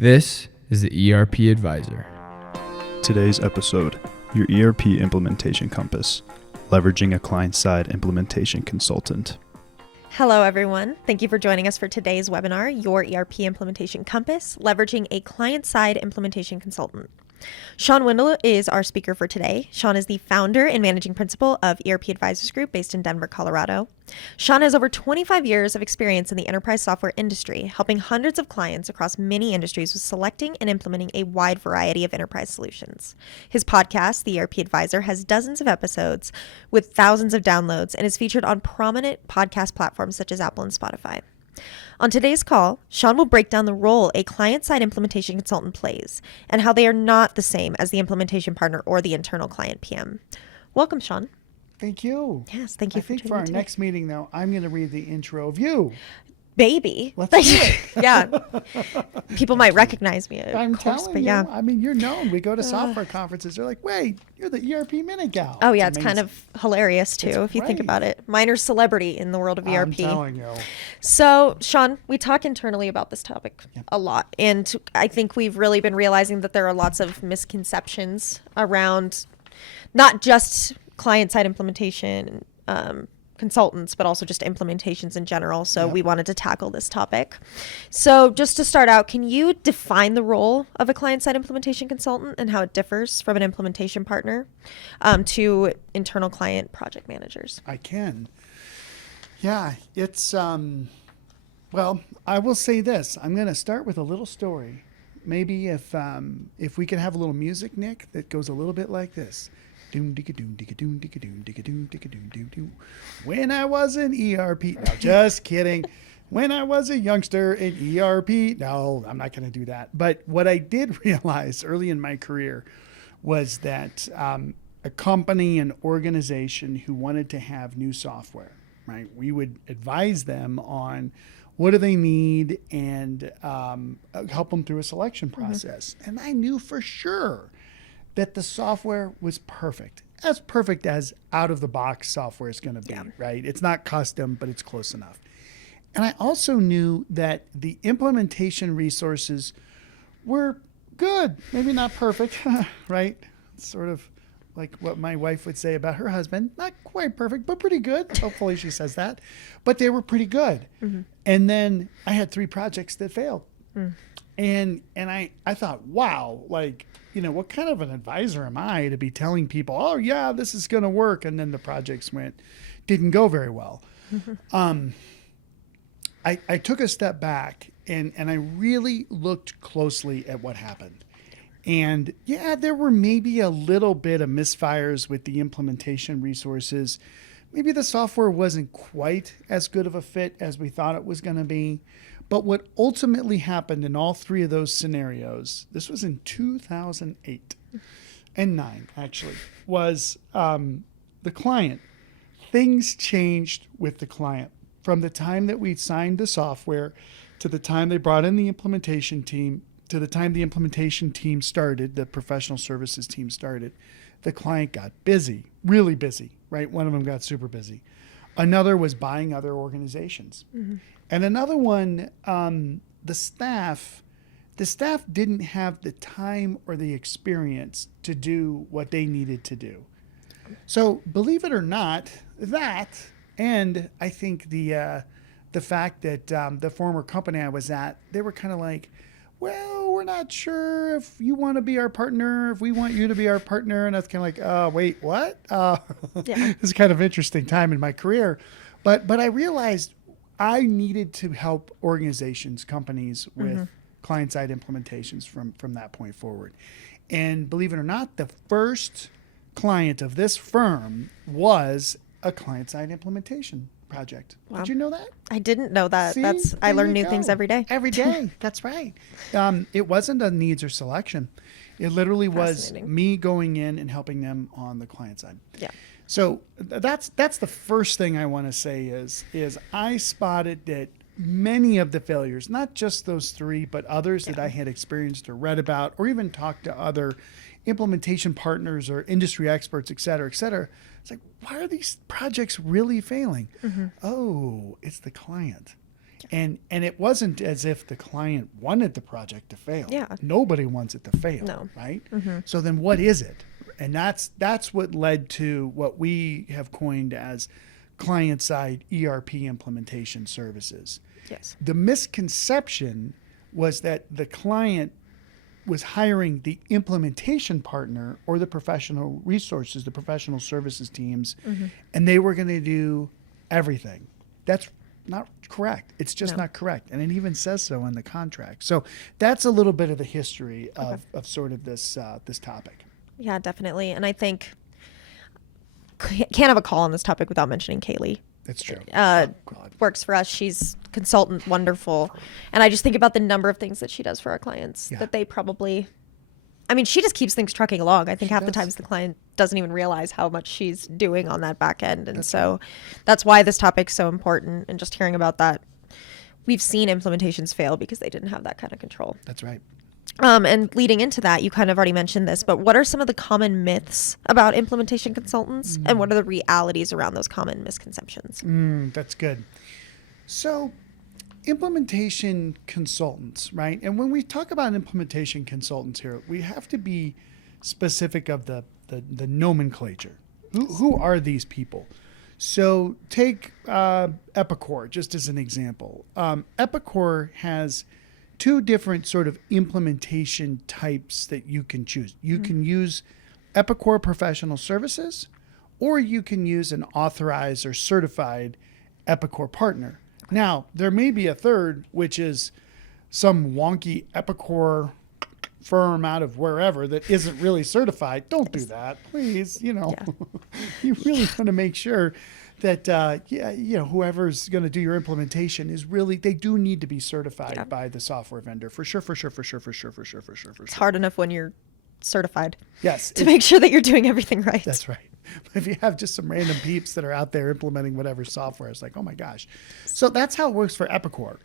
This is the ERP Advisor. Today's episode, your ERP implementation compass, leveraging a client-side implementation consultant. Hello, everyone. Thank you for joining us for today's webinar, Your ERP Implementation Compass, leveraging a client-side implementation consultant. Shawn Windle is our speaker for today. Shawn is the founder and managing principal of ERP Advisors Group based in Denver, Colorado. Shawn has over 25 years of experience in the enterprise software industry, helping hundreds of clients across many industries with selecting and implementing a wide variety of enterprise solutions. His podcast, The ERP Advisor, has dozens of episodes with thousands of downloads and is featured on prominent podcast platforms such as Apple and Spotify. On today's call, Shawn will break down the role a client-side implementation consultant plays and how they are not the same as the implementation partner or the internal client PM. Welcome, Shawn. Thank you. Yes, thank you I think for our next meeting, though, I'm going to read the intro of you. Baby. Let's do it. Yeah. People might recognize me, I'm of course, telling but you. yeah. I mean, you're known. We go to software conferences. They're like, wait, you're the ERP Minute Gal. Oh, yeah, it's kind of hilarious, too, It's if you think great. about it. Minor celebrity in the world of ERP. I'm telling you. So, Shawn, we talk internally about this topic a lot. And I think we've really been realizing that there are lots of misconceptions around not just client-side implementation consultants, but also just implementations in general. So we wanted to tackle this topic. So just to start out, can you define the role of a client-side implementation consultant and how it differs from an implementation partner to internal client project managers? I can. Yeah, it's, well, I will say this. I'm going to start with a little story. Maybe if we can have a little music, Nick, that goes a little bit like this. Doom dicka doom dicka doom dicka doom dicka doom dicka doom doom doom. When I was an ERP, no, just kidding. When I was a youngster in ERP, no, I'm not going to do that. But what I did realize early in my career was that a company, an organization who wanted to have new software, right? We would advise them on what do they need and help them through a selection process. Mm-hmm. And I knew for sure that the software was perfect as out-of-the-box software is going to be, right? It's not custom, but it's close enough. And I also knew that the implementation resources were good, maybe not perfect, right? Sort of like what my wife would say about her husband, not quite perfect, but pretty good. Hopefully she says that. But they were pretty good. Mm-hmm. And then I had 3 projects that failed. Mm. And I thought, wow, like, you know, what kind of an advisor am I to be telling people, oh, yeah, this is going to work. And then the projects didn't go very well. Mm-hmm. I took a step back and I really looked closely at what happened. And yeah, there were maybe a little bit of misfires with the implementation resources. Maybe the software wasn't quite as good of a fit as we thought it was going to be. But what ultimately happened in all 3 of those scenarios, this was in 2008 and 9, actually, was the client. Things changed with the client from the time that we signed the software to the time they brought in the implementation team to the time the implementation team started, the professional services team started. The client got busy, really busy, right? One of them got super busy. Another was buying other organizations. Mm-hmm. And another one, the staff didn't have the time or the experience to do what they needed to do. So believe it or not, that, and I think the fact that the former company I was at, they were kind of like, well, we're not sure if you want to be our partner, if we want you to be our partner. And that's kind of like, wait, what? This is kind of interesting time in my career. But I realized I needed to help organizations, companies with client-side implementations from that point forward. And believe it or not, the first client of this firm was a client-side implementation project. Wow. Did you know that? I didn't know that. See? I learn new things every day. Every day. That's right. It wasn't a needs or selection. It literally was me going in and helping them on the client side. Yeah. So that's the first thing I want to say is I spotted that many of the failures, not just those 3, but others that I had experienced or read about or even talked to other implementation partners or industry experts, et cetera, et cetera. It's like, why are these projects really failing? Mm-hmm. Oh, it's the client. And it wasn't as if the client wanted the project to fail. Yeah. Nobody wants it to fail, No. right? So then what is it? And that's what led to what we have coined as client-side ERP implementation services. Yes. The misconception was that the client was hiring the implementation partner or the professional resources, the professional services teams, and they were going to do everything. That's not correct. It's just No. not correct. And it even says so in the contract. So that's a little bit of the history of sort of this topic. Yeah, definitely. And I think can't have a call on this topic without mentioning Kaylee. That's true. God. Works for us. She's consultant, wonderful. And I just think about the number of things that she does for our clients that they probably, I mean, she just keeps things trucking along. I think half the times the client doesn't even realize how much she's doing on that back end. And that's why this topic's so important. And just hearing about that, we've seen implementations fail because they didn't have that kind of control. That's right. And leading into that, you kind of already mentioned this, but what are some of the common myths about implementation consultants and what are the realities around those common misconceptions? That's good. So implementation consultants, right? And when we talk about implementation consultants here, we have to be specific of the nomenclature. Who are these people? So take Epicor just as an example. Epicor has two different sort of implementation types that you can choose. You can use Epicor Professional Services, or you can use an authorized or certified Epicor partner. Now, there may be a third, which is some wonky Epicor firm out of wherever that isn't really certified. Don't do that, please. You really want to make sure that whoever's going to do your implementation is really, they do need to be certified by the software vendor for sure. It's hard enough when you're certified. Yes. To make sure that you're doing everything right. That's right. But if you have just some random peeps that are out there implementing whatever software, it's like, oh my gosh. So that's how it works for Epicor.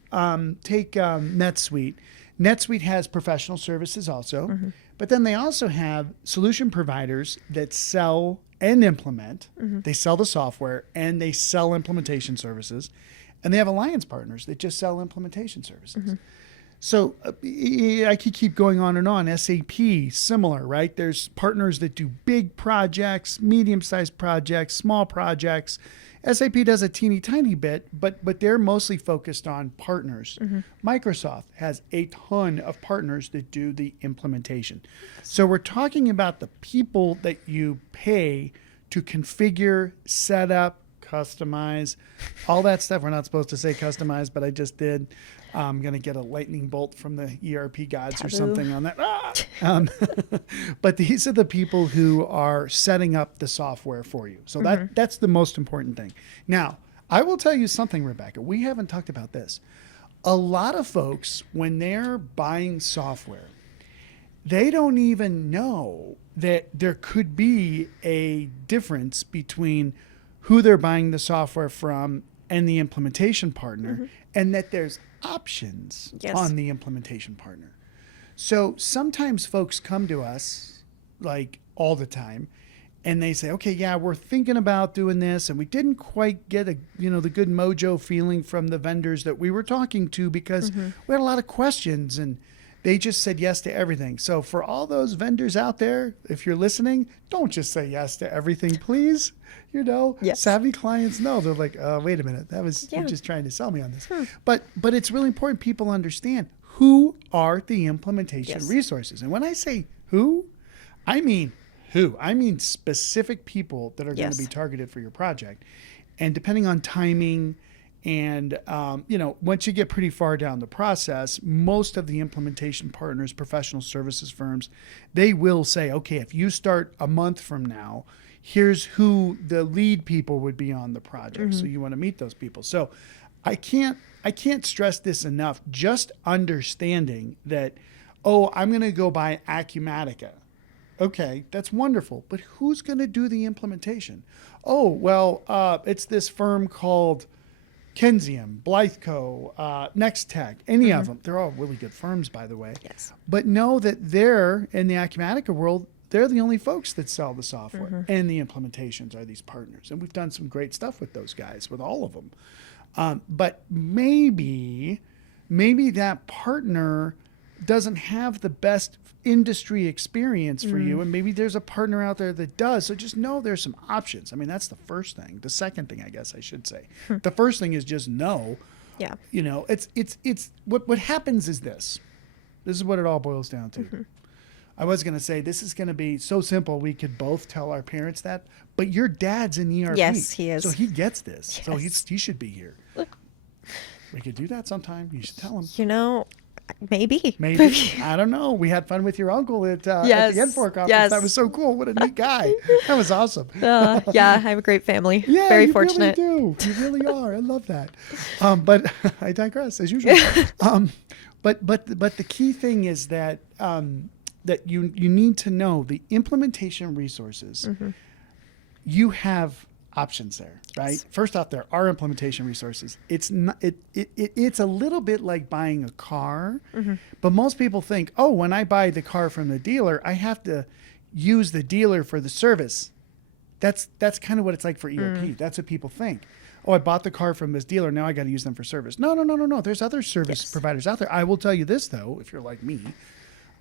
Take NetSuite. NetSuite has professional services also, but then they also have solution providers that sell and implement. They sell the software and they sell implementation services. And they have alliance partners that just sell implementation services. So I could keep going on and on. SAP, similar, right? There's partners that do big projects, medium-sized projects, small projects. SAP does a teeny tiny bit, but they're mostly focused on partners. Microsoft has a ton of partners that do the implementation. So we're talking about the people that you pay to configure, set up, customize, all that stuff. We're not supposed to say customize, but I just did. I'm going to get a lightning bolt from the ERP gods or something on that. But these are the people who are setting up the software for you. So that's the most important thing. Now, I will tell you something, Rebecca. We haven't talked about this. A lot of folks, when they're buying software, they don't even know that there could be a difference between who they're buying the software from and the implementation partner, and that there's options on the implementation partner. So sometimes folks come to us, like all the time, and they say, okay, yeah, we're thinking about doing this, and we didn't quite get the good mojo feeling from the vendors that we were talking to because we had a lot of questions, and they just said yes to everything. So for all those vendors out there, if you're listening, don't just say yes to everything, please. Savvy clients know. They're like, wait a minute, you're just trying to sell me on this. But it's really important people understand who are the implementation resources. And when I say who, I mean who. I mean specific people that are going to be targeted for your project. And depending on timing, and, once you get pretty far down the process, most of the implementation partners, professional services firms, they will say, okay, if you start a month from now, here's who the lead people would be on the project. So you want to meet those people. So I can't stress this enough. Just understanding that, I'm going to go buy Acumatica. Okay, that's wonderful. But who's going to do the implementation? It's this firm called Kensium, Blytheco, Nextech, any of them. They're all really good firms, by the way. Yes. But know that they're, in the Acumatica world, they're the only folks that sell the software. And the implementations are these partners. And we've done some great stuff with those guys, with all of them. But maybe that partner doesn't have the best industry experience for you, and maybe there's a partner out there that does. So just know there's some options. I mean, that's the first thing. The second thing, I guess I should say, the first thing is just know. Yeah. You know, it's what happens is this. This is what it all boils down to. I was going to say this is going to be so simple we could both tell our parents that, but your dad's in ERP. Yes, he is. So he gets this. Yes. So he should be here. We could do that sometime. You should tell him. You know, maybe. Maybe. I don't know. We had fun with your uncle at the N4 conference. Yes. That was so cool. What a neat guy. That was awesome. Yeah, I have a great family. Yeah, Very you fortunate. really do. You really are. I love that. But I digress as usual. But the key thing is that that you need to know the implementation resources. You have options there, right? Yes. First off, there are implementation resources. It's not, it's a little bit like buying a car, but most people think, oh, when I buy the car from the dealer, I have to use the dealer for the service. That's kind of what it's like for ERP. That's what people think. Oh, I bought the car from this dealer. Now I got to use them for service. No. There's other service providers out there. I will tell you this though, if you're like me,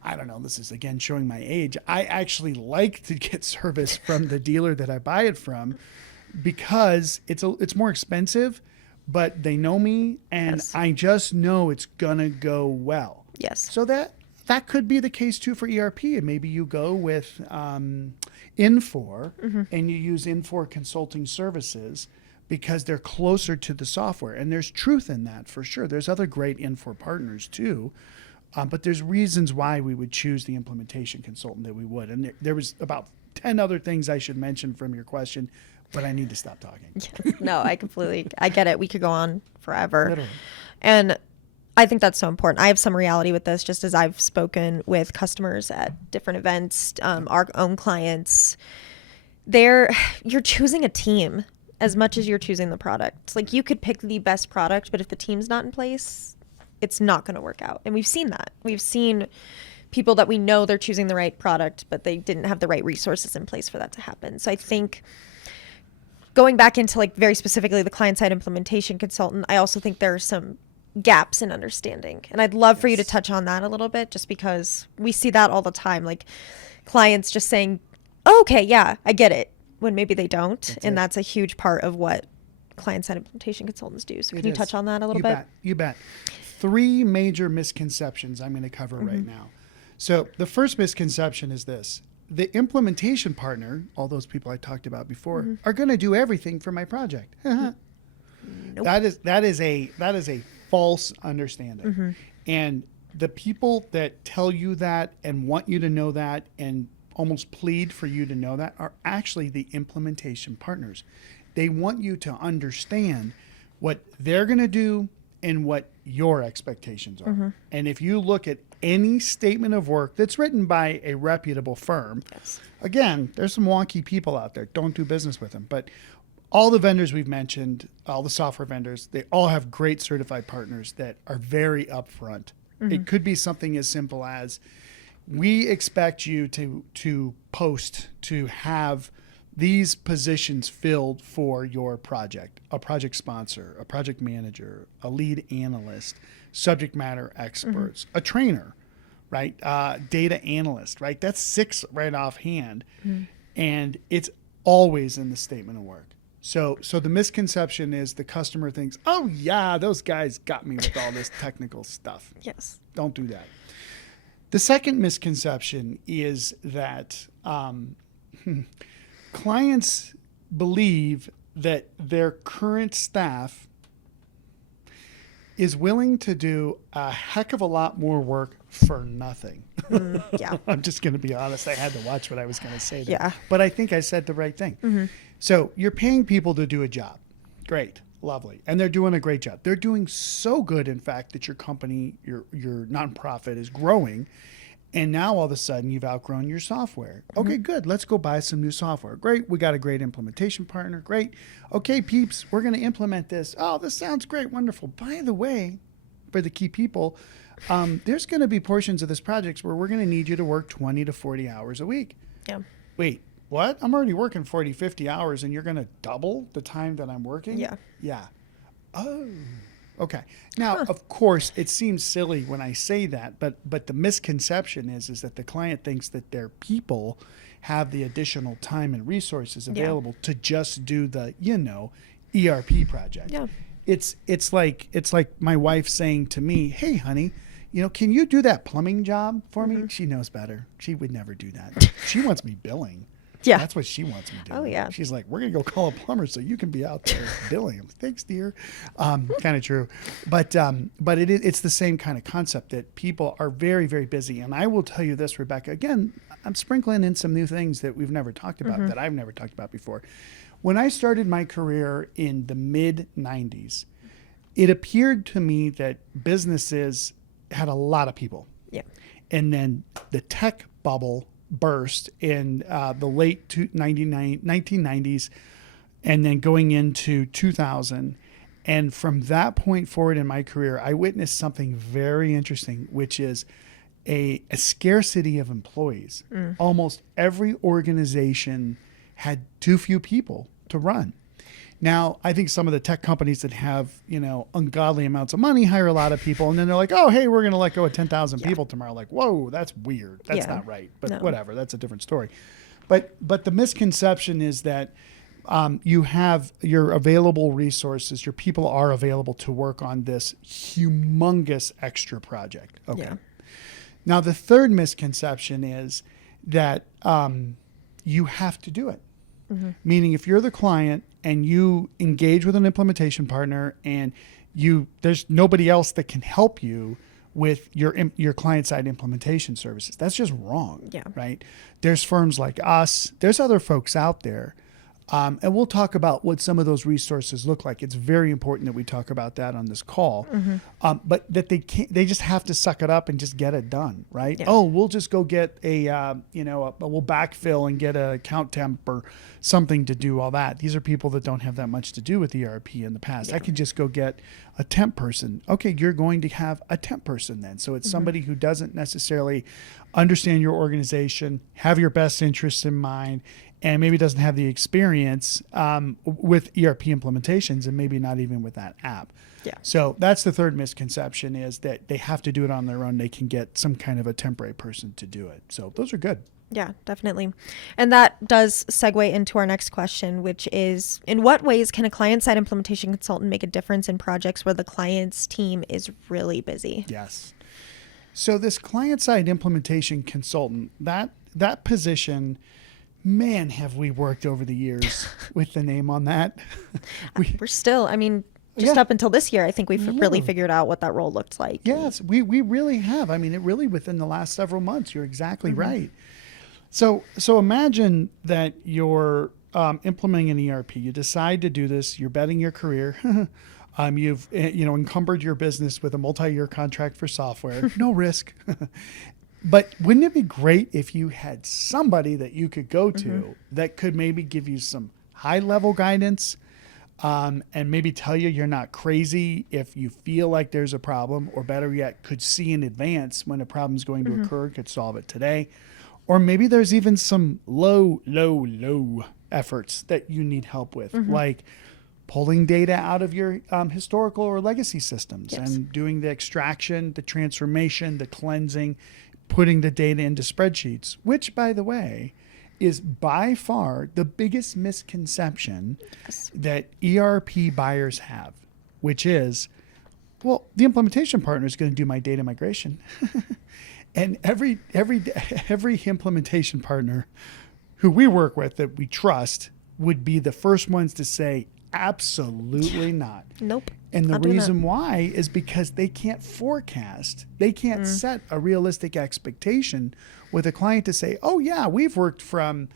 I don't know, this is again showing my age. I actually like to get service from the dealer that I buy it from because it's more expensive, but they know me and I just know it's gonna go well. Yes. So that could be the case too for ERP, and maybe you go with Infor and you use Infor Consulting Services because they're closer to the software, and there's truth in that for sure. There's other great Infor partners too. But there's reasons why we would choose the implementation consultant that we would. And there was about 10 other things I should mention from your question, but I need to stop talking. No, I get it. We could go on forever. Literally. And I think that's so important. I have some reality with this, just as I've spoken with customers at different events, our own clients. You're choosing a team as much as you're choosing the product. Like you could pick the best product, but if the team's not in place, it's not going to work out. And we've seen that. We've seen people that we know they're choosing the right product, but they didn't have the right resources in place for that to happen. So I think going back into like very specifically the client side implementation consultant, I also think there are some gaps in understanding. And I'd love for you to touch on that a little bit, just because we see that all the time. Like clients just saying, oh, okay, yeah, I get it, when maybe they don't. That's a huge part of what client side implementation consultants do. So can you touch on that a little bit? You bet. 3 major misconceptions I'm going to cover right now. So the first misconception is this. The implementation partner, all those people I talked about before, are going to do everything for my project. Nope. That is a false understanding. And the people that tell you that and want you to know that and almost plead for you to know that are actually the implementation partners. They want you to understand what they're going to do and what your expectations are. And if you look at any statement of work that's written by a reputable firm, again, there's some wonky people out there. Don't do business with them. But all the vendors we've mentioned, all the software vendors, they all have great certified partners that are very upfront. It could be something as simple as, we expect you to post to have these positions filled for your project: a project sponsor, a project manager, a lead analyst, subject matter experts, a trainer, right? Data analyst, right? That's 6 right offhand. And it's always in the statement of work. So the misconception is the customer thinks, oh yeah, those guys got me with all this technical stuff. Yes. Don't do that. The second misconception is that clients believe that their current staff is willing to do a heck of a lot more work for nothing. Yeah. I'm just going to be honest. I had to watch what I was going to say there. Yeah. But I think I said the right thing. So you're paying people to do a job. Great. Lovely. And they're doing a great job. They're doing so good, in fact, that your company, your nonprofit is growing. And now all of a sudden you've outgrown your software. Okay, good. Let's go buy some new software. Great. We got a great implementation partner. Great. Okay, peeps, we're going to implement this. Oh, this sounds great. Wonderful. By the way, for the key people, there's going to be portions of this project where we're going to need you to work 20 to 40 hours a week. Yeah. Wait, what? I'm already working 40, 50 hours and you're going to double the time that I'm working? Yeah. Yeah. Oh, okay. Now, of course, it seems silly when I say that, but the misconception is that the client thinks that their people have the additional time and resources available to just do the, ERP project. Yeah. It's like my wife saying to me, "Hey, honey, can you do that plumbing job for me?" She knows better. She would never do that. She wants me billing. Yeah. That's what she wants me doing. Oh, yeah. She's like, "We're going to go call a plumber so you can be out there billing." I'm like, "Thanks, dear." Kind of true. But it's the same kind of concept that people are very, very busy. And I will tell you this, Rebecca, again, I'm sprinkling in some new things that we've never talked about, that I've never talked about before. When I started my career in the mid-90s, it appeared to me that businesses had a lot of people. Yeah. And then the tech bubble burst in the late 1990s and then going into 2000. And from that point forward in my career, I witnessed something very interesting, which is a scarcity of employees. Almost every organization had too few people to run. Now, I think some of the tech companies that have, ungodly amounts of money hire a lot of people, and then they're like, "Oh, hey, we're going to let go of 10,000 people tomorrow." Like, whoa, that's weird. That's not right. But whatever, that's a different story. But the misconception is that you have your available resources, your people are available to work on this humongous extra project. Okay. Yeah. Now, the third misconception is that you have to do it. Meaning, if you're the client and you engage with an implementation partner and there's nobody else that can help you with your client-side implementation services, that's just wrong. Yeah. Right? There's firms like us. There's other folks out there. And we'll talk about what some of those resources look like. It's very important that we talk about that on this call. But that they just have to suck it up and just get it done, right? Yeah. Oh, we'll just go get we'll backfill and get a account temp or something to do all that. These are people that don't have that much to do with ERP in the past. I can just go get a temp person. Okay, you're going to have a temp person then. So it's somebody who doesn't necessarily understand your organization, have your best interests in mind, and maybe doesn't have the experience with ERP implementations, and maybe not even with that app. Yeah. So that's the third misconception, is that they have to do it on their own. They can get some kind of a temporary person to do it. So those are good. Yeah, definitely. And that does segue into our next question, which is, in what ways can a client-side implementation consultant make a difference in projects where the client's team is really busy? Yes. So this client-side implementation consultant, that position, man, have we worked over the years with the name on that. We're still, just up until this year, I think we've really figured out what that role looked like. Yes, we really have. It really within the last several months. You're exactly right. So imagine that you're implementing an ERP. You decide to do this. You're betting your career. You've encumbered your business with a multi-year contract for software. No risk. But wouldn't it be great if you had somebody that you could go to that could maybe give you some high-level guidance and maybe tell you you're not crazy if you feel like there's a problem, or better yet, could see in advance when a problem is going to occur, could solve it today. Or maybe there's even some low efforts that you need help with, like pulling data out of your historical or legacy systems and doing the extraction, the transformation, the cleansing, putting the data into spreadsheets, which, by the way, is by far the biggest misconception that ERP buyers have, which is, well, the implementation partner is going to do my data migration. And every implementation partner who we work with that we trust would be the first ones to say, absolutely not. Nope. And the reason why is because they can't forecast. They can't set a realistic expectation with a client to say, oh, yeah, we've worked from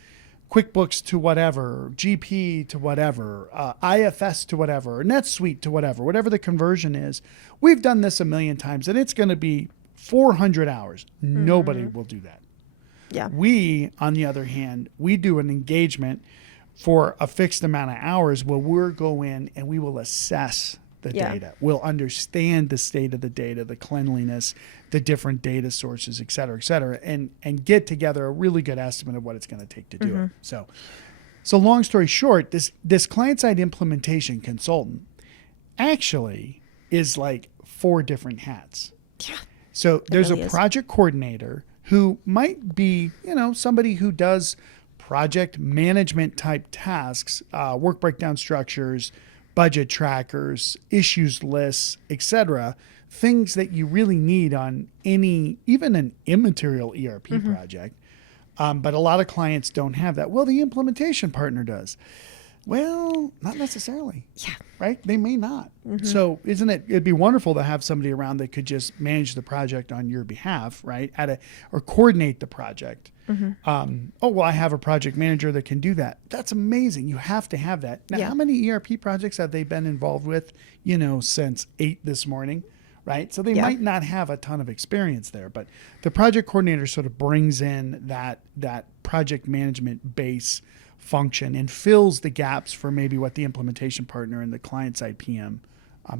QuickBooks to whatever, GP to whatever, IFS to whatever, NetSuite to whatever the conversion is. We've done this a million times, and it's going to be 400 hours. Nobody will do that. Yeah. We, on the other hand, we do an engagement for a fixed amount of hours where we'll go in and we will assess the data. We'll understand the state of the data, the cleanliness, the different data sources, et cetera, and get together a really good estimate of what it's going to take to do it. So long story short, this client-side implementation consultant actually is like 4 different hats. Yeah. So there's really a is. project coordinator who might be, somebody who does project management type tasks, work breakdown structures, budget trackers, issues lists, etc. Things that you really need on even an immaterial ERP project. But a lot of clients don't have that. Well, the implementation partner does. Well, not necessarily. Yeah. Right? They may not. So it'd be wonderful to have somebody around that could just manage the project on your behalf, right? Or coordinate the project. I have a project manager that can do that. That's amazing. You have to have that. Now, how many ERP projects have they been involved with, since 8 this morning? Right. So they might not have a ton of experience there, but the project coordinator sort of brings in that project management base function and fills the gaps for maybe what the implementation partner and the client side PM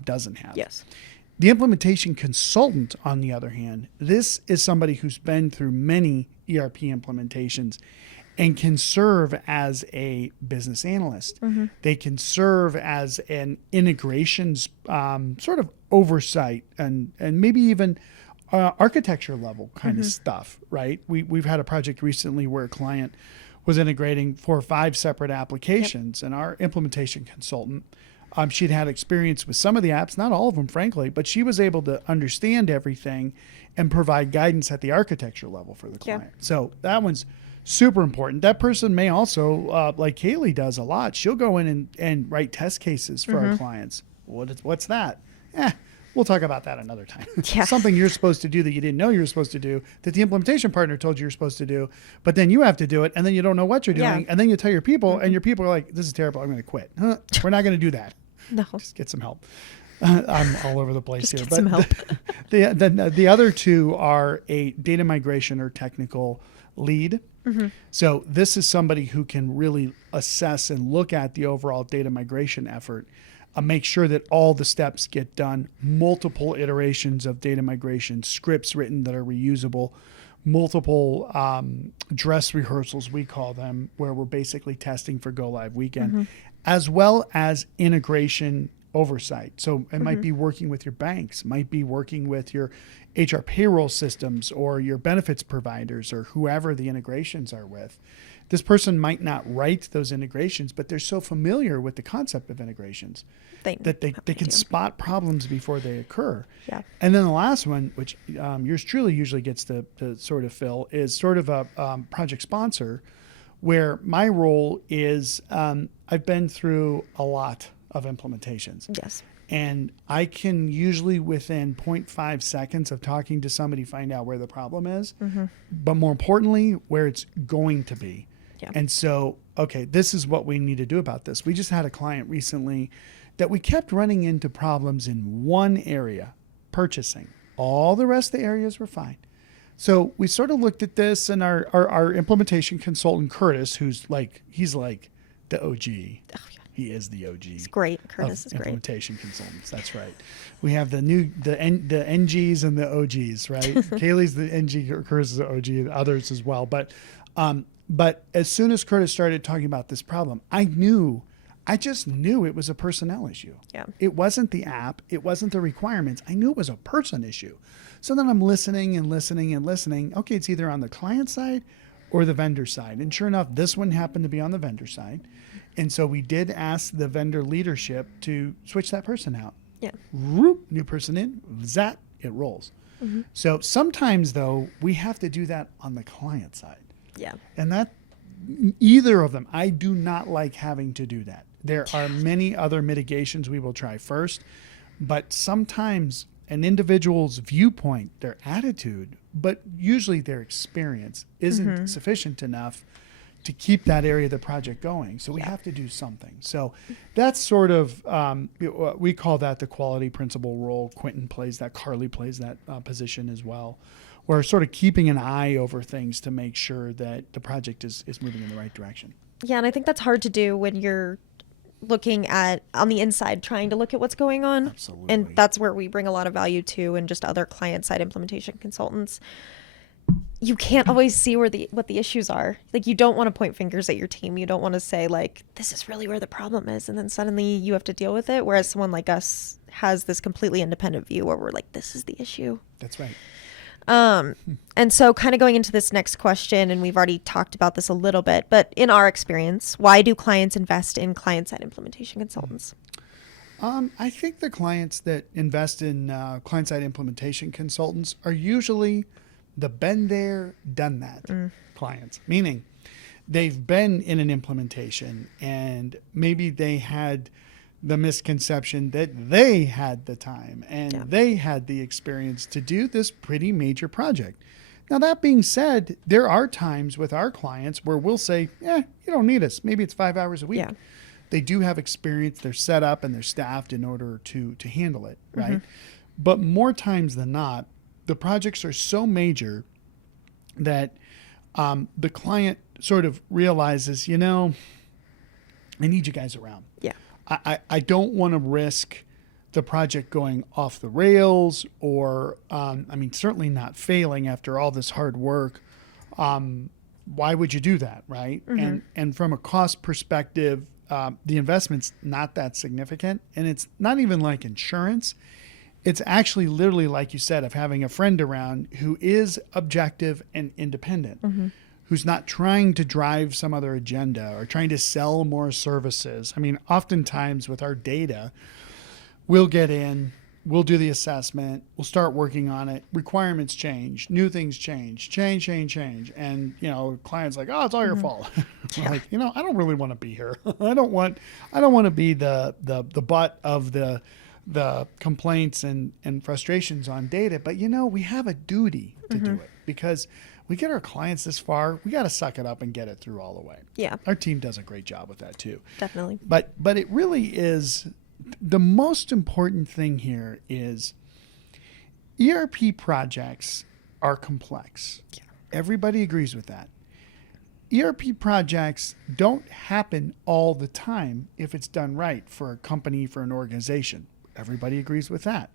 doesn't have. Yes. The implementation consultant, on the other hand, this is somebody who's been through many ERP implementations and can serve as a business analyst. They can serve as an integrations sort of oversight and maybe even architecture level kind of stuff, right? We've had a project recently where a client was integrating 4 or 5 separate applications, and our implementation consultant, she'd had experience with some of the apps, not all of them, frankly, but she was able to understand everything and provide guidance at the architecture level for the client. So that one's super important. That person may also, like Kaylee does a lot, she'll go in and write test cases for our clients. What's that? We'll talk about that another time. Yeah. Something you're supposed to do that you didn't know you were supposed to do, that the implementation partner told you you're supposed to do, but then you have to do it, and then you don't know what you're doing, and then you tell your people, and your people are like, this is terrible, I'm going to quit. We're not going to do that. No. Just get some help. I'm all over the place here. Get some help. The other 2 are a data migration or technical lead. So this is somebody who can really assess and look at the overall data migration effort, make sure that all the steps get done, multiple iterations of data migration, scripts written that are reusable, multiple dress rehearsals, we call them, where we're basically testing for go live weekend, as well as integration oversight. So it might be working with your banks, might be working with your HR payroll systems or your benefits providers or whoever the integrations are with. This person might not write those integrations, but they're so familiar with the concept of integrations that they can spot problems before they occur. Yeah. And then the last one, which yours truly usually gets to sort of fill, is sort of a project sponsor, where my role is I've been through a lot of implementations. Yes. And I can usually within 0.5 seconds of talking to somebody find out where the problem is, but more importantly, where it's going to be. Yeah. And so, okay, this is what we need to do about this. We just had a client recently that we kept running into problems in one area, purchasing. All the rest of the areas were fine. So we sort of looked at this, and our implementation consultant, Curtis, he's like the OG. Oh, yeah. He is the OG. It's great. Curtis is great. Implementation consultants. That's right. We have the NGs and the OGs, right? Kaylee's the NG, Curtis is the OG, and others as well. But as soon as Curtis started talking about this problem, I just knew it was a personnel issue. Yeah. It wasn't the app. It wasn't the requirements. I knew it was a person issue. So then I'm listening and listening and listening. Okay, it's either on the client side or the vendor side. And sure enough, this one happened to be on the vendor side. And so we did ask the vendor leadership to switch that person out. Yeah. Whoop, new person in, zap, it rolls. So sometimes, though, we have to do that on the client side. Yeah. And that, either of them, I do not like having to do that. There are many other mitigations we will try first, but sometimes an individual's viewpoint, their attitude, but usually their experience isn't sufficient enough to keep that area of the project going. So we have to do something. So that's sort of, we call that the quality principal role. Quentin plays that, Carly plays that position as well. We're sort of keeping an eye over things to make sure that the project is moving in the right direction. Yeah, and I think that's hard to do when you're looking at on the inside, trying to look at what's going on. Absolutely. And that's where we bring a lot of value to, and just other client side implementation consultants. you can't always see what the issues are. Like, you don't want to point fingers at your team. You don't want to say, like, this is really where the problem is, and then suddenly you have to deal with it. Whereas someone like us has this completely independent view where we're like, this is the issue. That's right. And so kind of going into this next question, and we've already talked about this a little bit, but in our experience, why do clients invest in client-side implementation consultants? I think the clients that invest in client-side implementation consultants are usually the been there, done that clients, meaning they've been in an implementation and maybe they had the misconception that they had the time and they had the experience to do this pretty major project. Now, that being said, there are times with our clients where we'll say, you don't need us. Maybe it's 5 hours a week. Yeah. They do have experience. They're set up and they're staffed in order to handle it, right? But more times than not, the projects are so major that the client sort of realizes, I need you guys around. Yeah. I don't want to risk the project going off the rails or, certainly not failing after all this hard work. Why would you do that, right? And from a cost perspective, the investment's not that significant. And it's not even like insurance. It's actually literally, like you said, of having a friend around who is objective and independent, who's not trying to drive some other agenda or trying to sell more services. Oftentimes with our data, we'll get in, we'll do the assessment, we'll start working on it. Requirements change, new things change. And, clients like, oh, it's all your fault. Like, I don't really want to be here. I don't want to be the butt of the complaints and frustrations on data, but we have a duty to do it because we get our clients this far. We got to suck it up and get it through all the way. Yeah. Our team does a great job with that too. Definitely. But it really is the most important thing here is ERP projects are complex. Yeah. Everybody agrees with that. ERP projects don't happen all the time if it's done right for a company, for an organization. Everybody agrees with that.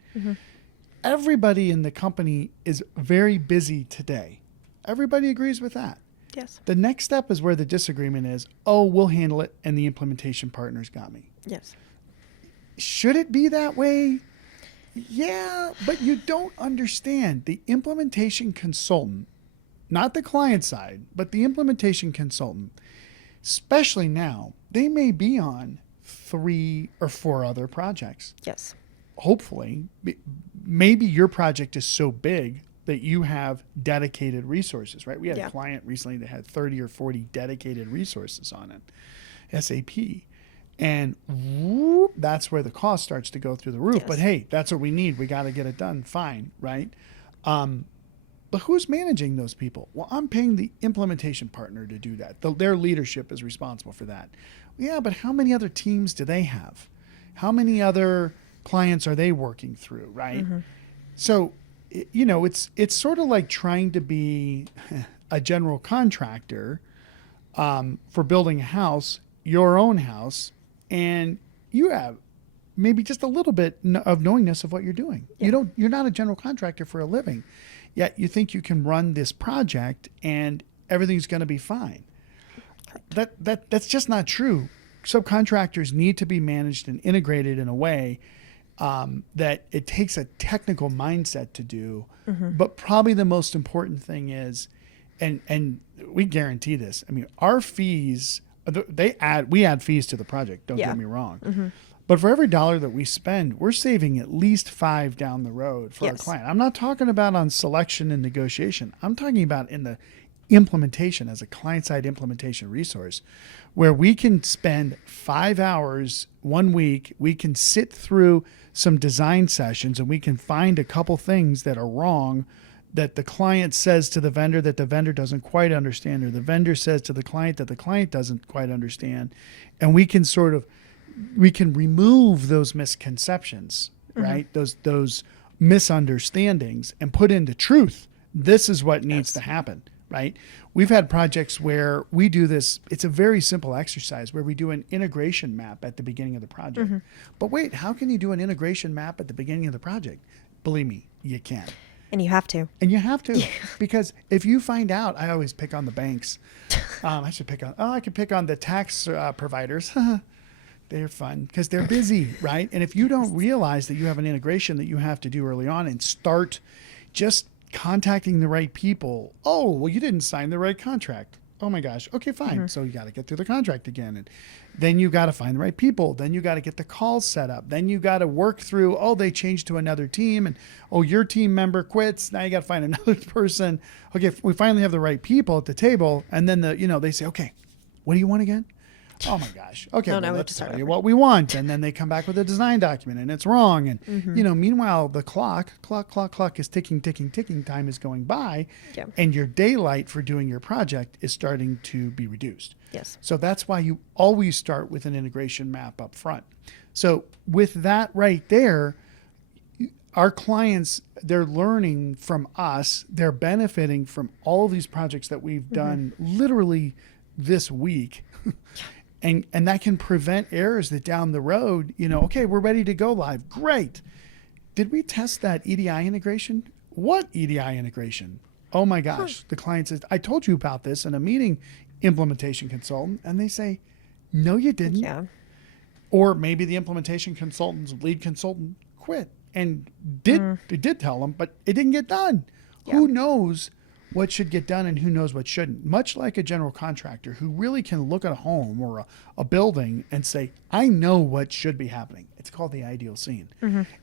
Everybody in the company is very busy today. Everybody agrees with that. Yes. The next step is where the disagreement is, we'll handle it and the implementation partners got me. Yes. Should it be that way? Yeah, but you don't understand. The implementation consultant, not the client side, but the implementation consultant, especially now, they may be on 3 or 4 other projects. Yes. Hopefully, maybe your project is so big that you have dedicated resources, right? We had a client recently that had 30 or 40 dedicated resources on it, SAP. And that's where the cost starts to go through the roof. Yes. But hey, that's what we need. We got to get it done. Fine, right? But who's managing those people? Well, I'm paying the implementation partner to do that. Their leadership is responsible for that. Yeah, but how many other teams do they have? How many other clients are they working through, right? So, it's sort of like trying to be a general contractor for building a house, your own house, and you have maybe just a little bit of knowingness of what you're doing. Yeah. You're not a general contractor for a living, yet you think you can run this project and everything's going to be fine. That's just not true. Subcontractors need to be managed and integrated in a way that it takes a technical mindset to do. But probably the most important thing is, and we guarantee this. Our fees, we add fees to the project. Don't get me wrong. But for every dollar that we spend, we're saving at least 5 down the road for our client. I'm not talking about on selection and negotiation. I'm talking about in the implementation as a client-side implementation resource where we can spend 5 hours 1 week. We can sit through some design sessions and we can find a couple things that are wrong that the client says to the vendor that the vendor doesn't quite understand, or the vendor says to the client that the client doesn't quite understand. And we can remove those misconceptions, right? Those misunderstandings and put into truth. This is what needs to happen, right? We've had projects where we do this. It's a very simple exercise where we do an integration map at the beginning of the project. But wait, how can you do an integration map at the beginning of the project? Believe me, you can. And you have to. And you have to, because if you find out, I always pick on the banks. I could pick on the tax providers. They're fun because they're busy, right? And if you don't realize that you have an integration that you have to do early on and start just contacting the right people. Oh, well, you didn't sign the right contract. Oh my gosh. Okay, fine. So you got to get through the contract again. And then you got to find the right people. Then you got to get the calls set up. Then you got to work through, oh, they changed to another team. And oh, your team member quits. Now you got to find another person. Okay, we finally have the right people at the table. And then they say, okay, what do you want again? Oh my gosh. Okay, let's tell you what we want. And then they come back with a design document and it's wrong. And, meanwhile, the clock is ticking, time is going by. Yeah. And your daylight for doing your project is starting to be reduced. Yes. So that's why you always start with an integration map up front. So with that right there, our clients, they're learning from us. They're benefiting from all of these projects that we've done literally this week. And that can prevent errors that down the road, okay, we're ready to go live. Great. Did we test that EDI integration? What EDI integration? Oh my gosh. The client says, I told you about this in a meeting, implementation consultant. And they say, no, you didn't. Yeah. Or maybe the implementation consultant's lead consultant quit and did tell them, but it didn't get done. Yeah. Who knows what should get done and who knows what shouldn't? Much like a general contractor who really can look at a home or a building and say, I know what should be happening. It's called the ideal scene.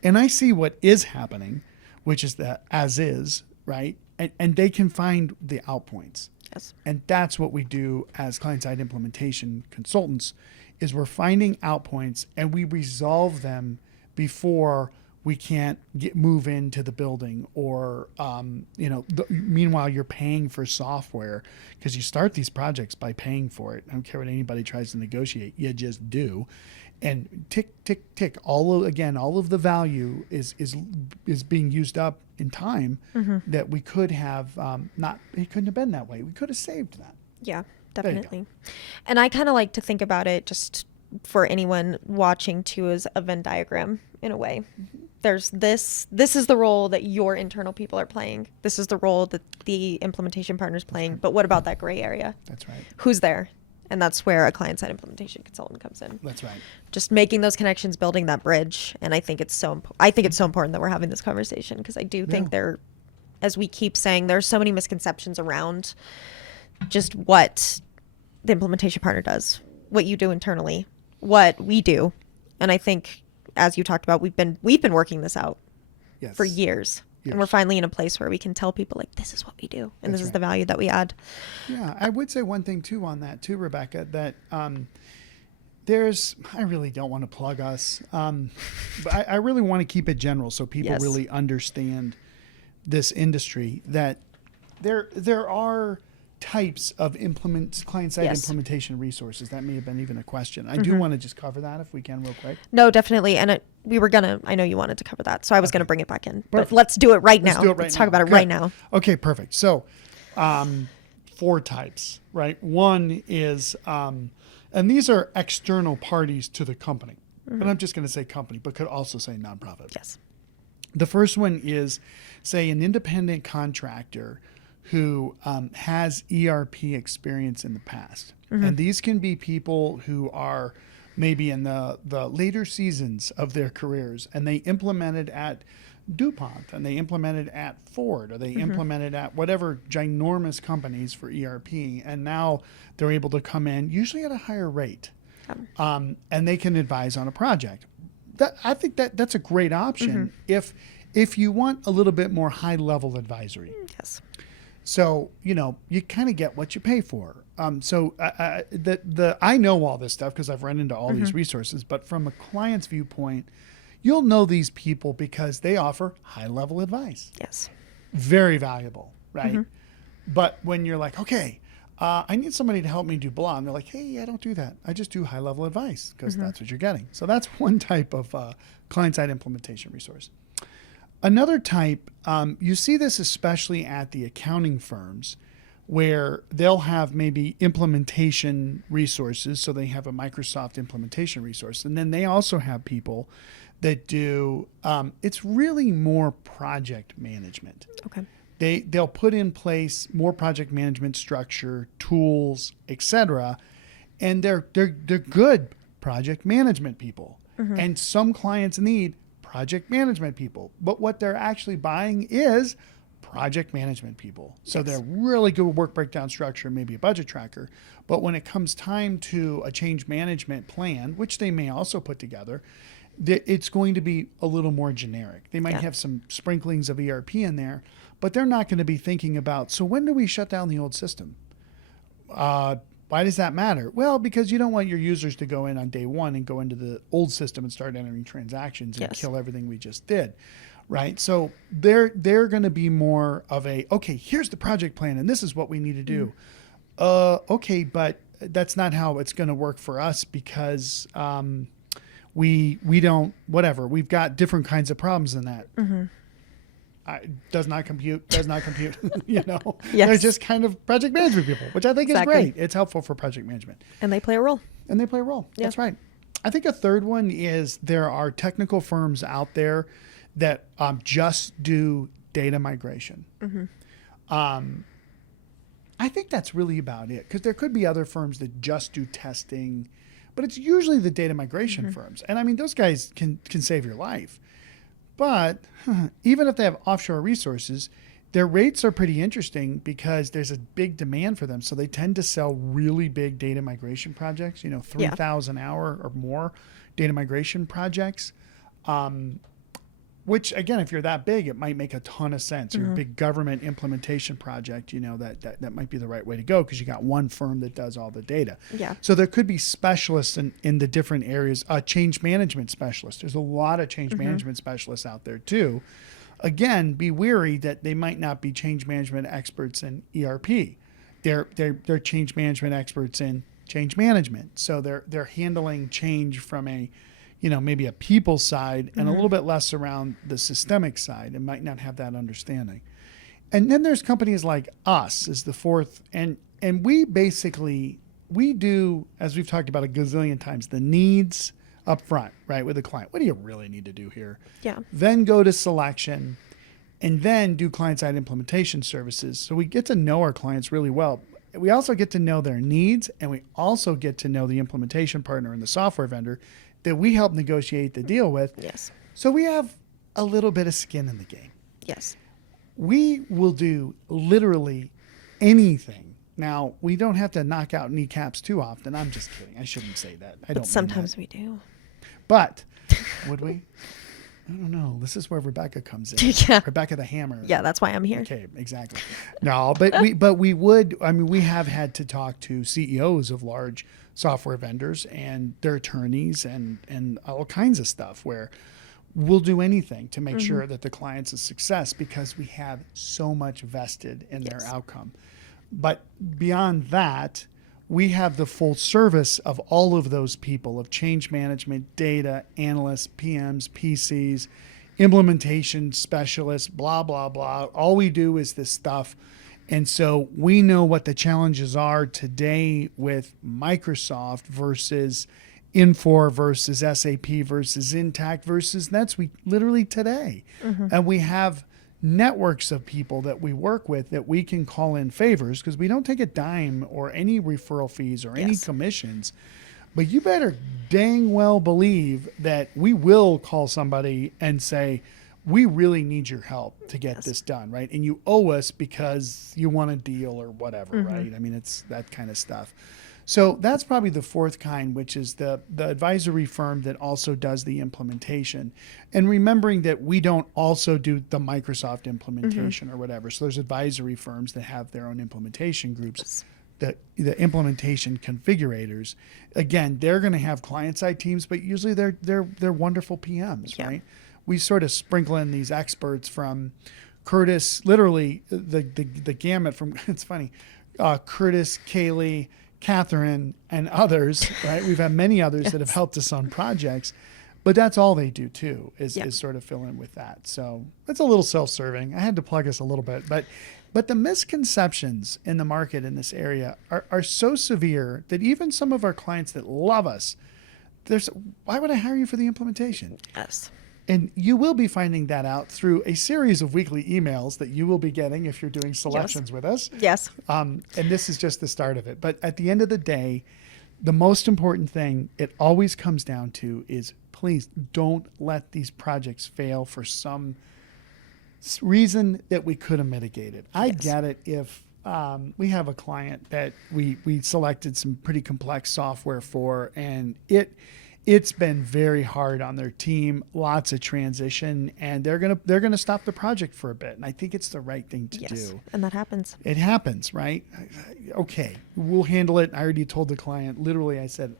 And I see what is happening, which is the as is, right? And they can find the out points. Yes. And that's what we do as client-side implementation consultants, is we're finding out points and we resolve them before we can't move into the building, or meanwhile you're paying for software, because you start these projects by paying for it. I don't care what anybody tries to negotiate, you just do. And tick, tick, tick. All of the value is being used up in time that we could have it couldn't have been that way. We could have saved that. Yeah, definitely. And I kind of like to think about it, just for anyone watching too, as a Venn diagram in a way. There's this is the role that your internal people are playing. This is the role that the implementation partner is playing. But what about that gray area? That's right. Who's there? And that's where a client-side implementation consultant comes in. That's right. Just making those connections, building that bridge. And I think it's so important that we're having this conversation, because I do think as we keep saying, there's so many misconceptions around just what the implementation partner does, what you do internally, what we do. And I think, as you talked about, we've been working this out for years. And we're finally in a place where we can tell people, like, this is what we do, and this is the value that we add. Yeah, I would say one thing too on that too, Rebecca, that I really don't want to plug us, but I really want to keep it general so people really understand this industry, that there are types of client-side implementation resources. That may have been even a question. I do want to just cover that if we can real quick. No, definitely. And I know you wanted to cover that, so I was going to bring it back in. But let's do it right now. Let's talk about it right now. Okay, perfect. So 4 types, right? One is, and these are external parties to the company. And I'm just going to say company, but could also say nonprofit. Yes. The first one is, say, an independent contractor who has ERP experience in the past. And these can be people who are maybe in the later seasons of their careers, and they implemented at DuPont, and they implemented at Ford, or they implemented at whatever ginormous companies for ERP, and now they're able to come in, usually at a higher rate, and they can advise on a project. I think that's a great option if you want a little bit more high-level advisory. Yes. So, you kind of get what you pay for. I know all this stuff because I've run into all these resources, but from a client's viewpoint, you'll know these people because they offer high-level advice. Yes. Very valuable, right? But when you're like, okay, I need somebody to help me do blah, and they're like, hey, I don't do that. I just do high-level advice, because that's what you're getting. So that's one type of client-side implementation resource. Another type, you see this especially at the accounting firms, where they'll have maybe implementation resources. So they have a Microsoft implementation resource. And then they also have people that do, it's really more project management. Okay. They'll put in place more project management structure, tools, etc. And they're good project management people. And some clients need project management people. But what they're actually buying is project management people. So they're really good with work breakdown structure, maybe a budget tracker. But when it comes time to a change management plan, which they may also put together, it's going to be a little more generic. They might have some sprinklings of ERP in there, but they're not going to be thinking about, so when do we shut down the old system? Why does that matter? Well, because you don't want your users to go in on day one and go into the old system and start entering transactions and kill everything we just did, right? So they're going to be more of a, okay, here's the project plan and this is what we need to do. Okay, but that's not how it's going to work for us because we don't, whatever, we've got different kinds of problems than that. Does not compute, you know. They're just kind of project management people, which I think is great. It's helpful for project management. And they play a role. That's right. I think a third one is there are technical firms out there that just do data migration. I think that's really about it, because there could be other firms that just do testing, but it's usually the data migration firms. And I mean, those guys can save your life. But even if they have offshore resources, their rates are pretty interesting because there's a big demand for them. So they tend to sell really big data migration projects, 3,000 hour or more data migration projects. Which, again, if you're that big, it might make a ton of sense. You're a big government implementation project, that might be the right way to go because you got one firm that does all the data. So there could be specialists in the different areas. Change management specialists. There's a lot of change management specialists out there too. Again, be wary that they might not be change management experts in ERP. They're change management experts in change management. So they're handling change from a maybe a people side and a little bit less around the systemic side and might not have that understanding. And then there's companies like us is the fourth. And we do, as we've talked about a gazillion times, the needs up front, right, with the client. What do you really need to do here? Then go to selection and then do client-side implementation services. So we get to know our clients really well. We also get to know their needs, and we also get to know the implementation partner and the software vendor that we help negotiate the deal with. So we have a little bit of skin in the game. We will do literally anything. Now, we don't have to knock out kneecaps too often. I'm just kidding. I shouldn't say that. But sometimes we do. But would we? I don't know. This is where Rebecca comes in. Rebecca the Hammer. That's why I'm here. Okay, exactly. No, but we would. I mean, we have had to talk to CEOs of large software vendors and their attorneys and all kinds of stuff where we'll do anything to make sure that the client's a success because we have so much vested in their outcome. But beyond that, we have the full service of all of those people of change management, data, analysts, PMs, PCs, implementation specialists, blah, blah, blah. All we do is this stuff. And so we know what the challenges are today with Microsoft versus Infor versus SAP versus Intact versus NetSuite literally today. And we have networks of people that we work with that we can call in favors because we don't take a dime or any referral fees or any commissions. But you better dang well believe that we will call somebody and say, we really need your help to get this done, right? And you owe us because you want a deal or whatever, right? I mean, it's that kind of stuff. So that's probably the fourth kind, which is the advisory firm that also does the implementation. And remembering that we don't also do the Microsoft implementation or whatever. So there's advisory firms that have their own implementation groups. The implementation configurators, again, they're going to have client-side teams, but usually they're wonderful PMs, right? We sort of sprinkle in these experts from Curtis, literally the gamut from, it's funny, Curtis, Kaylee, Catherine, and others, right? We've had many others that have helped us on projects, but that's all they do too, is sort of fill in with that. So that's a little self-serving. I had to plug us a little bit, but But the misconceptions in the market in this area are so severe that even some of our clients that love us, why would I hire you for the implementation? Yes. And you will be finding that out through a series of weekly emails that you will be getting if you're doing selections with us. Yes. And this is just the start of it. But at the end of the day, the most important thing it always comes down to is please don't let these projects fail for some reason that we could have mitigated. I Yes. get it if we have a client that we selected some pretty complex software for, and it's been very hard on their team, lots of transition, and they're gonna stop the project for a bit. And I think it's the right thing to do. And that happens. It happens, right? Okay, we'll handle it. I already told the client, literally, I said,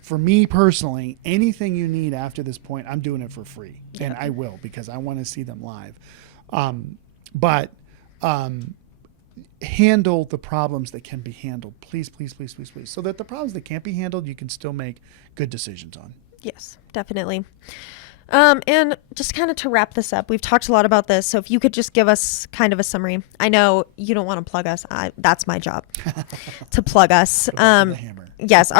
for me personally, anything you need after this point, I'm doing it for free. Yeah. And I will, because I want to see them live. Handle the problems that can be handled. Please, please, please, please, please. So that the problems that can't be handled, you can still make good decisions on. Yes, definitely. And just kind of to wrap this up, we've talked a lot about this. So if you could just give us kind of a summary. I know you don't want to plug us. That's my job to plug us. The hammer. Yes,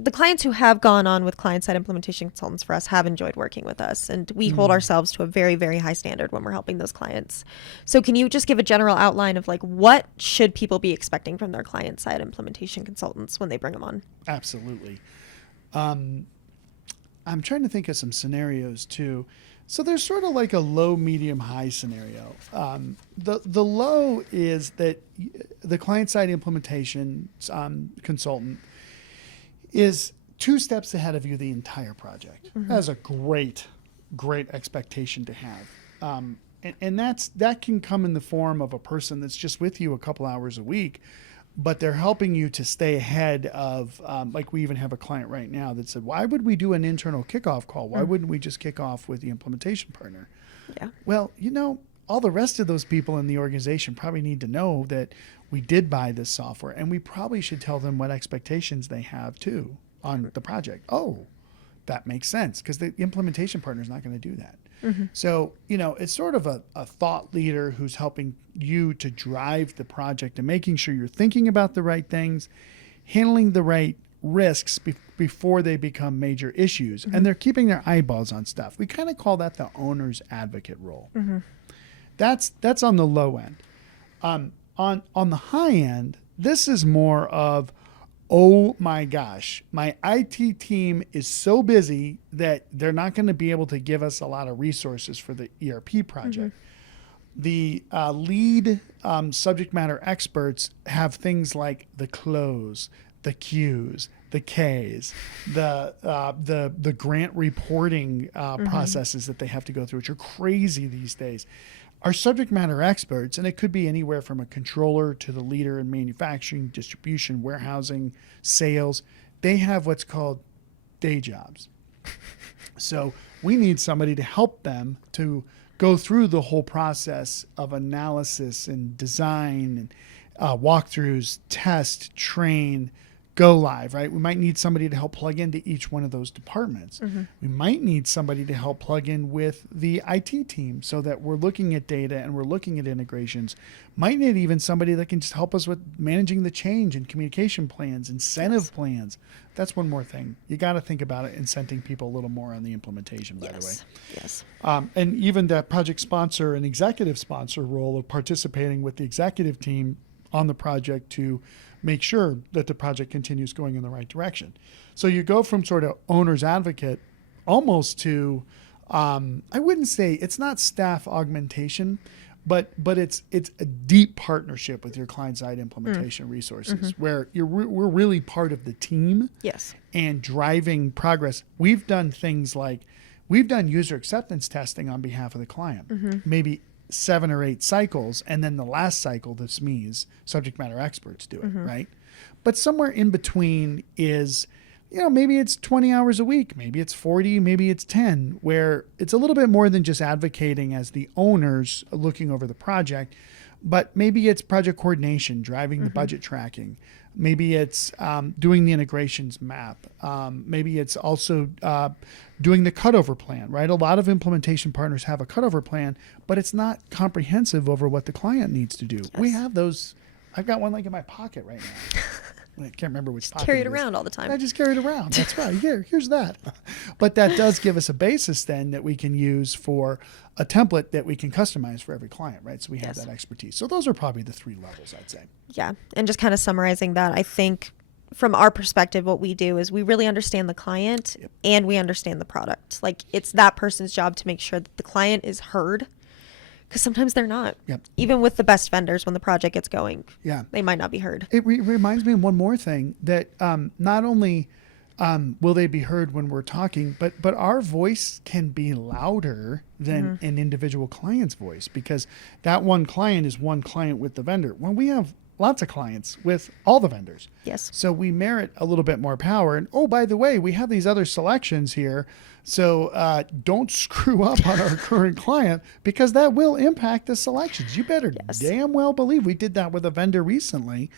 the clients who have gone on with client-side implementation consultants for us have enjoyed working with us, and we hold ourselves to a very, very high standard when we're helping those clients. So can you just give a general outline of like what should people be expecting from their client-side implementation consultants when they bring them on? Absolutely. I'm trying to think of some scenarios too. So there's sort of like a low, medium, high scenario. The low is that the client-side implementation consultant is 2 steps ahead of you the entire project. That's a great expectation to have. And that can come in the form of a person that's just with you a couple hours a week, but they're helping you to stay ahead of, like we even have a client right now that said, why would we do an internal kickoff call? Why wouldn't we just kick off with the implementation partner? Yeah. Well, all the rest of those people in the organization probably need to know that we did buy this software, and we probably should tell them what expectations they have too on the project. Oh, that makes sense, because the implementation partner is not going to do that. So, it's sort of a thought leader who's helping you to drive the project and making sure you're thinking about the right things, handling the right risks before they become major issues, and they're keeping their eyeballs on stuff. We kind of call that the owner's advocate role. That's on the low end. On the high end, this is more of, oh my gosh, my IT team is so busy that they're not going to be able to give us a lot of resources for the ERP project. The lead subject matter experts have things like the close, the Qs, the Ks, the grant reporting processes that they have to go through, which are crazy these days. Our subject matter experts, and it could be anywhere from a controller to the leader in manufacturing, distribution, warehousing, sales, they have what's called day jobs. So we need somebody to help them to go through the whole process of analysis and design and walkthroughs, test, train, go live, right? We might need somebody to help plug into each one of those departments. We might need somebody to help plug in with the IT team so that we're looking at data and we're looking at integrations. Might need even somebody that can just help us with managing the change and communication plans, incentive plans. That's one more thing. You got to think about it, incenting people a little more on the implementation, by the way. Yes. And even that project sponsor and executive sponsor role of participating with the executive team on the project to make sure that the project continues going in the right direction. So you go from sort of owner's advocate almost to, I wouldn't say it's not staff augmentation, but it's a deep partnership with your client-side implementation resources where we're really part of the team. Yes. And driving progress. We've done things like we've done user acceptance testing on behalf of the client, maybe 7 or 8 cycles, and then the last cycle, the SMEs, subject matter experts, do it, right? But somewhere in between is, maybe it's 20 hours a week, maybe it's 40, maybe it's 10, where it's a little bit more than just advocating as the owners looking over the project, But maybe it's project coordination, driving the budget tracking. Maybe it's doing the integrations map. Maybe it's also doing the cutover plan, right? A lot of implementation partners have a cutover plan, but it's not comprehensive over what the client needs to do. Yes. We have those. I've got one like in my pocket right now. I can't remember which pocket. Carry it around all the time. I just carry it around. That's right. Here's that. But that does give us a basis then that we can use for a template that we can customize for every client, right? So we have that expertise. So those are probably the 3 levels, I'd say. Yeah. And just kind of summarizing that, I think from our perspective, what we do is we really understand the client and we understand the product. Like it's that person's job to make sure that the client is heard. Because sometimes they're not. Yep. Even with the best vendors, when the project gets going, they might not be heard. It reminds me of one more thing that not only will they be heard when we're talking, but our voice can be louder than an individual client's voice, because that one client is one client with the vendor. When we have lots of clients with all the vendors. Yes. So we merit a little bit more power. And oh, by the way, we have these other selections here. So don't screw up on our current client, because that will impact the selections. You better damn well believe we did that with a vendor recently.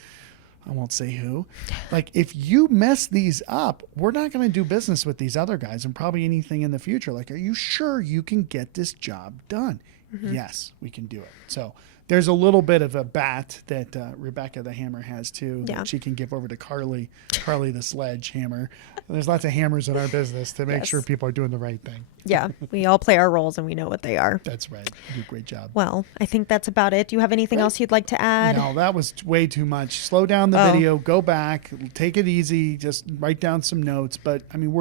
I won't say who. Like if you mess these up, we're not going to do business with these other guys and probably anything in the future. Like, are you sure you can get this job done? Yes, we can do it. So there's a little bit of a bat that Rebecca the hammer has too, that she can give over to Carly the sledgehammer. There's lots of hammers in our business to make sure people are doing the right thing. Yeah, we all play our roles and we know what they are. That's right. You do a great job. Well, I think that's about it. Do you have anything else you'd like to add? No, that was way too much. Slow down the video, go back, take it easy, just write down some notes. But I mean,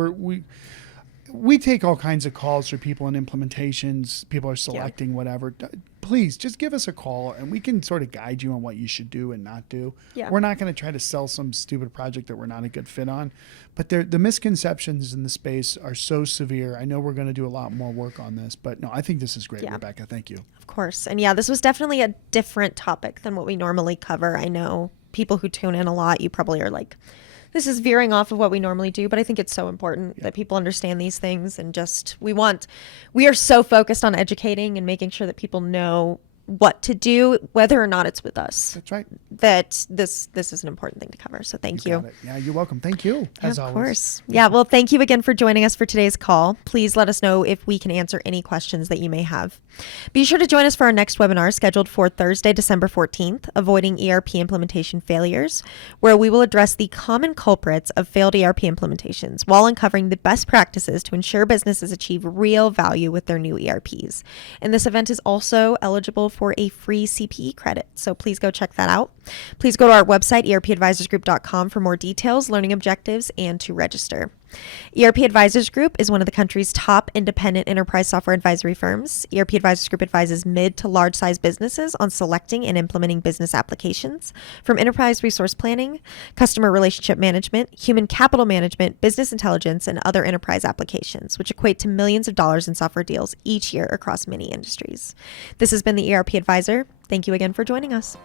we take all kinds of calls for people in implementations. People are selecting whatever. Please just give us a call and we can sort of guide you on what you should do and not do. Yeah. We're not going to try to sell some stupid project that we're not a good fit on. But the misconceptions in the space are so severe. I know we're going to do a lot more work on this. But no, I think this is great, Rebecca. Thank you. Of course. And this was definitely a different topic than what we normally cover. I know people who tune in a lot, you probably are like, this is veering off of what we normally do, but I think it's so important that people understand these things, and just we are so focused on educating and making sure that people know what to do, whether or not it's with us. That's right. That this is an important thing to cover. So thank you. Yeah, you're welcome. Thank you. As always. Of course. Yeah. Well, thank you again for joining us for today's call. Please let us know if we can answer any questions that you may have. Be sure to join us for our next webinar scheduled for Thursday, December 14th, Avoiding ERP Implementation Failures, where we will address the common culprits of failed ERP implementations while uncovering the best practices to ensure businesses achieve real value with their new ERPs. And this event is also eligible for a free CPE credit. So please go check that out. Please go to our website, erpadvisorsgroup.com, for more details, learning objectives, and to register. ERP Advisors Group is one of the country's top independent enterprise software advisory firms. ERP Advisors Group advises mid to large size businesses on selecting and implementing business applications, from enterprise resource planning, customer relationship management, human capital management, business intelligence, and other enterprise applications, which equate to millions of dollars in software deals each year across many industries. This has been the ERP Advisor. Thank you again for joining us.